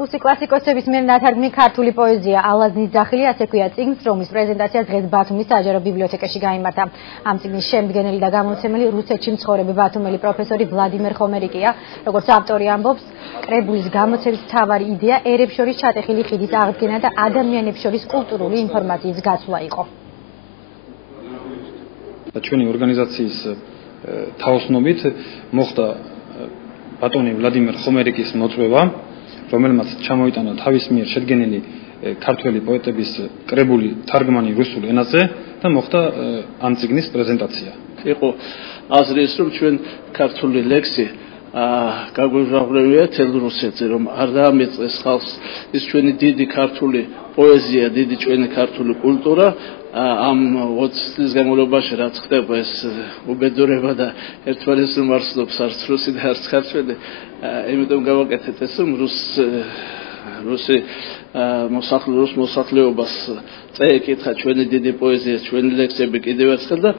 სუსი კლასიკოსების მიერ ნათარგმნი ქართული პოეზია ალაზნის ძახილი, ასე ქვია წიგნს, რომლის პრეზენტაცია დღეს ბათუმის საჯარო ბიბლიოთეკაში გაიმართა. ამ წიგნის შემდგენელი და გამომცემელი რუსეთში მცხოვრები ბათუმელი პროფესორი ვლადიმერ ხომერიკია. როგორც ავტორი ამბობს, კრებულის გამოცემის მთავარი იდეა ერებს შორის ჩატეხილი ხიდის აღდგენა და ადამიანებს შორის კულტურული ინფორმაციის გაცვლა იყო. ჩვენი ორგანიზაციის თაოსნობით მოხდა ბატონი ვლადიმერ ხომერიკის მოწვევა, რომელმაც ჩამოიტანა თავის მიერ შედგენილი ქართველი პოეტების კრებული თარგმანი რუსულ ენაზე და მოხდა ამ წიგნის პრეზენტაცია. იყო აზრი ის, რომ ჩვენ ქართული ლექსი გაგვიჟღავლებია თელ რუსეთზე, რომ არ დაამეწეს ხალხს ის ჩვენი დიდი ქართული პოეზია, დიდი ჩვენი ქართული კულტურა. ამ 20 წლის განმავლობაში რაც ხდება ეს უბედურება და ერთმანეთს მარსლობს არც რუსი და არც ქართველი, იმიტომ გავაკეთეთ ეს, რომ რუსი მოსახლეობას წაეკითხა ჩვენი დიდი პოეზია, ჩვენი ლექსები კიდევ ერთხელ და